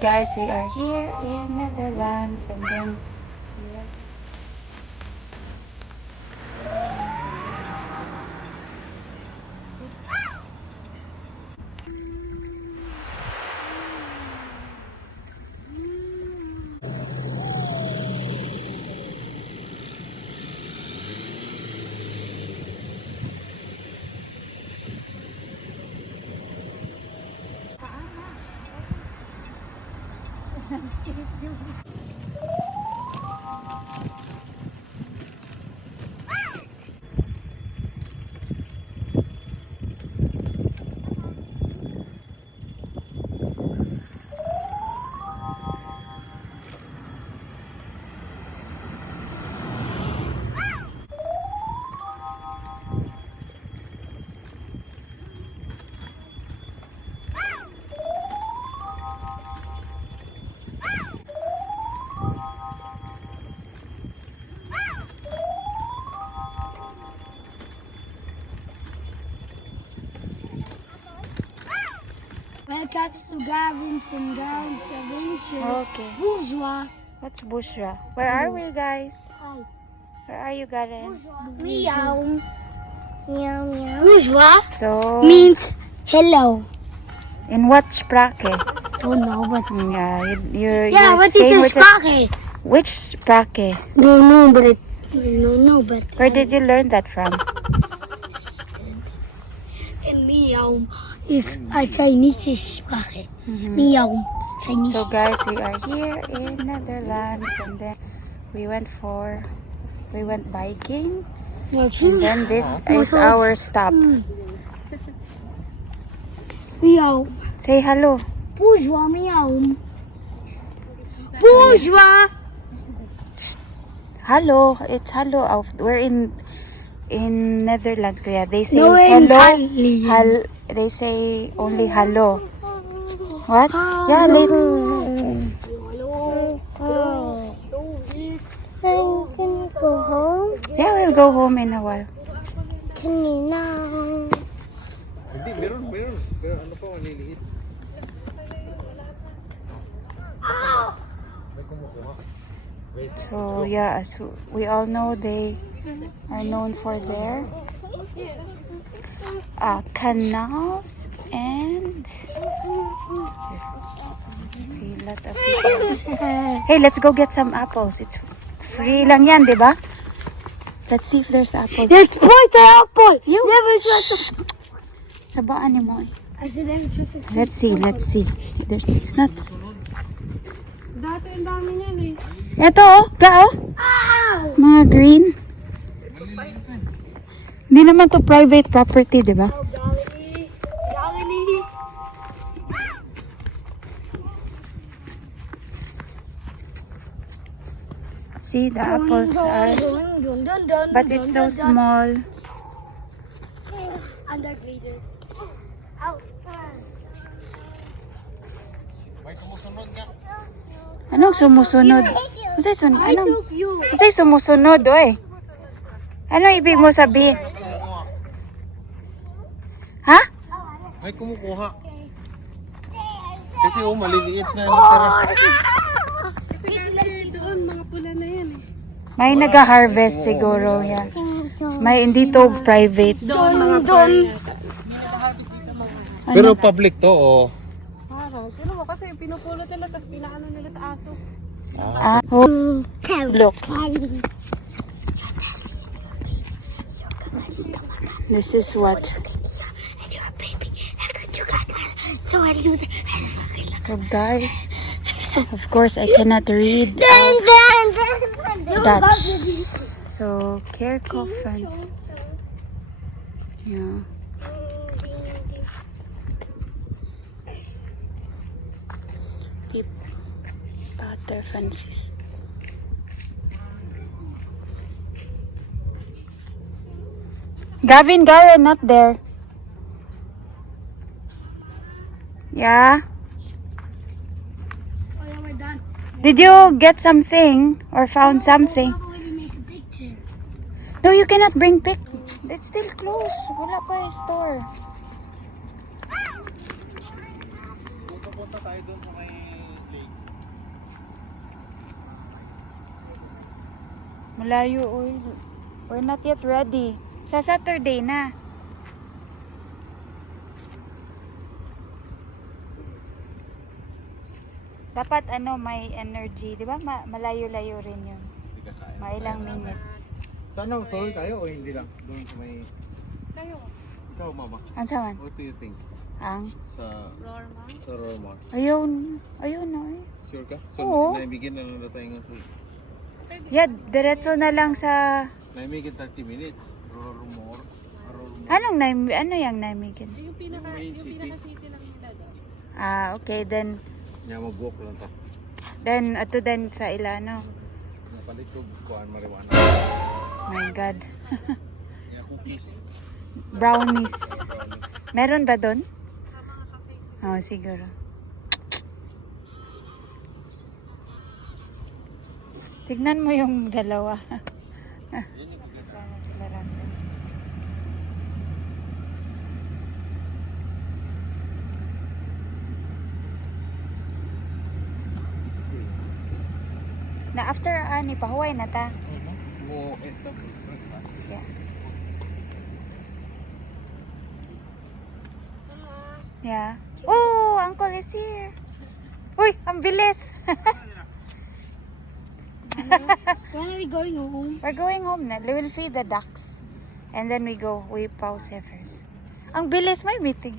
Guys, we are here in Netherlands and then Welcome to Gavin's and Gavin's Adventure. Okay. Bourgeois. What's Bushra? Where are we, guys? Hi. Where are you, Garen? Meow. Meow meow. Bourgeois So, means hello. in what sprake? Don't know what. Yeah, Yeah, you're what saying is a which- sprake? Which sprake? Don't know, but but. Where did you learn that from? And meow is a Chinese sprake. Meow. Chinese. So guys, we are here in Netherlands and then we went biking and then this is our stop. Meow. Say hello. Bourgeois meow. Bourgeois. Hello. It's hello. We're in Netherlands, Kuya. They say No, in hello. They say only hello. What? Yeah, later. Hello. Can you go home? Yeah, we'll go home in a while. Kanina. Hindi, meron. Pero ano pa, maliliit. May kumukuha. So yeah, as we all know, they are known for their canals and see a lot of people. Hey, let's go get some apples. It's free lang yan, di ba? Let's see if there's apples. Let's point the apple. You Never trust. sabaan ni mo. I said never trust. Let's see. It's not. Dati ang dami niyan eh. Ito oh, oh. Ow! Mga green. Hindi naman to private property, di ba? Oh, Galilee. Galilee. See, the apples are, Dun, dun, dun, but dun, it's so dun, dun. small. Undergrader. Ow. May sumusunod nga. Anong sumusunod? I help you. Unsay sumusunod, oy? Ano ibig mo sabihin? Ha? May kumukuha. Kasi maliliit na natira. Doon, mga pula na yan eh. May nag-harvest siguro, yeah. May hindi to private. Doon. Pero public to, oh. Parang, sino mo kasi pinupulot nila tapos pinaano nila sa aso. Oh, look. This is what. So I lose it. So guys, of course I cannot read Dutch. So Kerkhoffens. Yeah. Pater Francis. Gavin, Garen, not there. Yeah. Oh yeah, we're done. Did you get something or found something? How about we make a picture? No, you cannot bring pic. It's still closed. Wala pa yung store. Kung pupunta tayo doon sa may Malayo, oy. We're not yet ready. Sa Saturday na. Dapat may energy, di ba? Malayo-layo rin yun. Hindi ka kaya. Mailang minutes. Sana tuloy tayo o hindi lang? Doon sa may... Tayo. Ikaw, mama. Ang saman? What do you think? Ang? Normal. Sa Rormar? Ayun na eh. Sure ka? So, Oo. naibigin na lang tayo nga sa... Yeah, diretso na lang sa... Naibigin 30 minutes. Rormar. Ano yung naimigin? Yung pinaka, Main yung city. pinaka-city lang nila doon. Okay, then Mag-walk lang ta. ato then sa Ilano. Napalit ko kuhaan marijuana. My God. Nga cookies. Brownies. Meron ba doon? Sa mga cafe. Oo, siguro. Tignan mo yung dalawa. Yan yung maganda. Paano sila Russell? Na after ni pahuway na ta. Mo, ito, breakfast. Yeah. Yeah. Oh, Uncle is here. Uy, ang bilis. When are we going home? We're going home na. We will feed the ducks. And then we pause here first. Ang bilis, may meeting.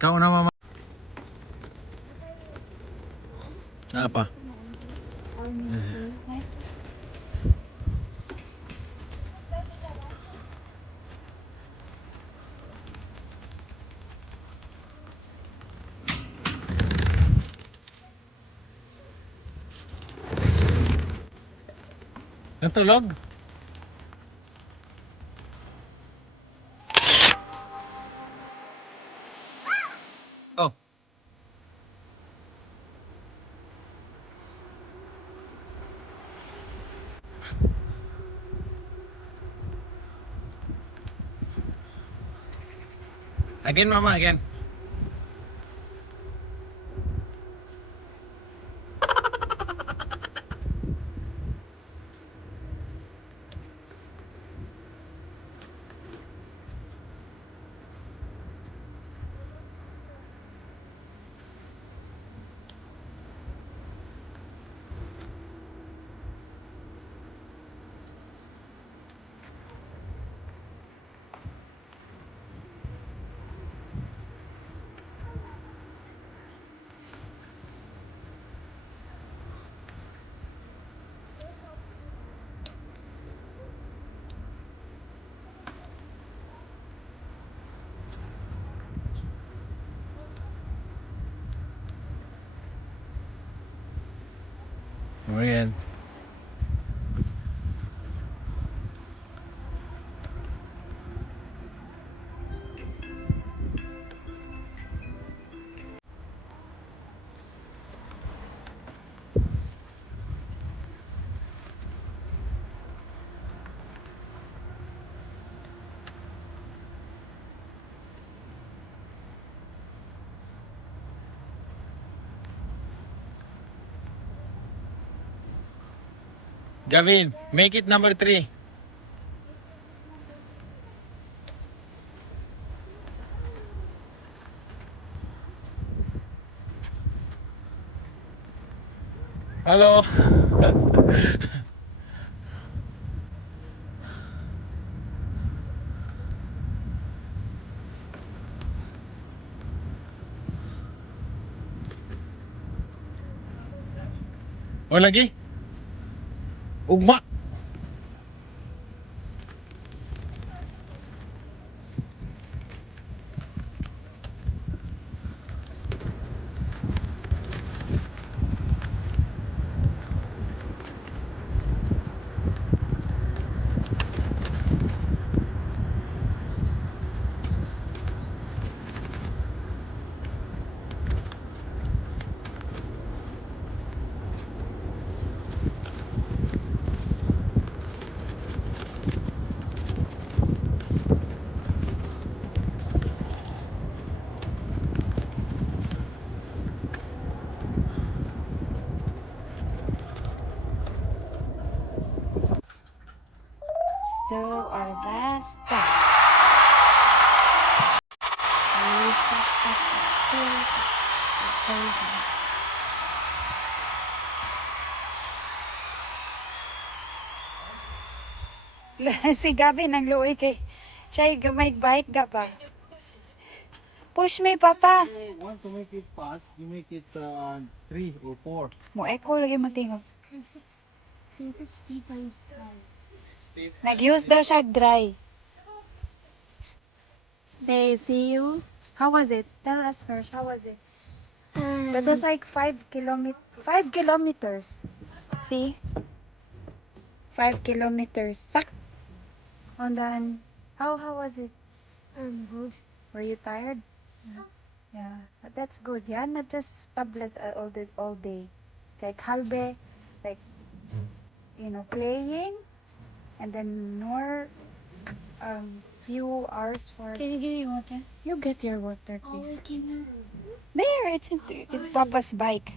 Ikaw na, mama. Ha? Apa? Natulog? Oh. Again, Mama, again. Again. Gavin, make it number 3. Hello. O lagi? Ugma. So, our last stop is closing. Si Gavin ang luoy kay siya yung gamay bike ga ba? Push me, Papa. You want to make it fast, you make it 3 or 4. Mo echo lagi matingog. Since it's deep inside. Nag-use daw siya dry. Say, see you. How was it? Tell us first, how was it? That was like 5 kilometers. See? 5 kilometers. Sak. And then, how was it? Good. Were you tired? Yeah, but that's good. Yeah, not just tablet all day. Like halbe, like playing, and then more few hours for. Can you give me water? You get your water, Oh, please. we can. There, it's in Papa's bike.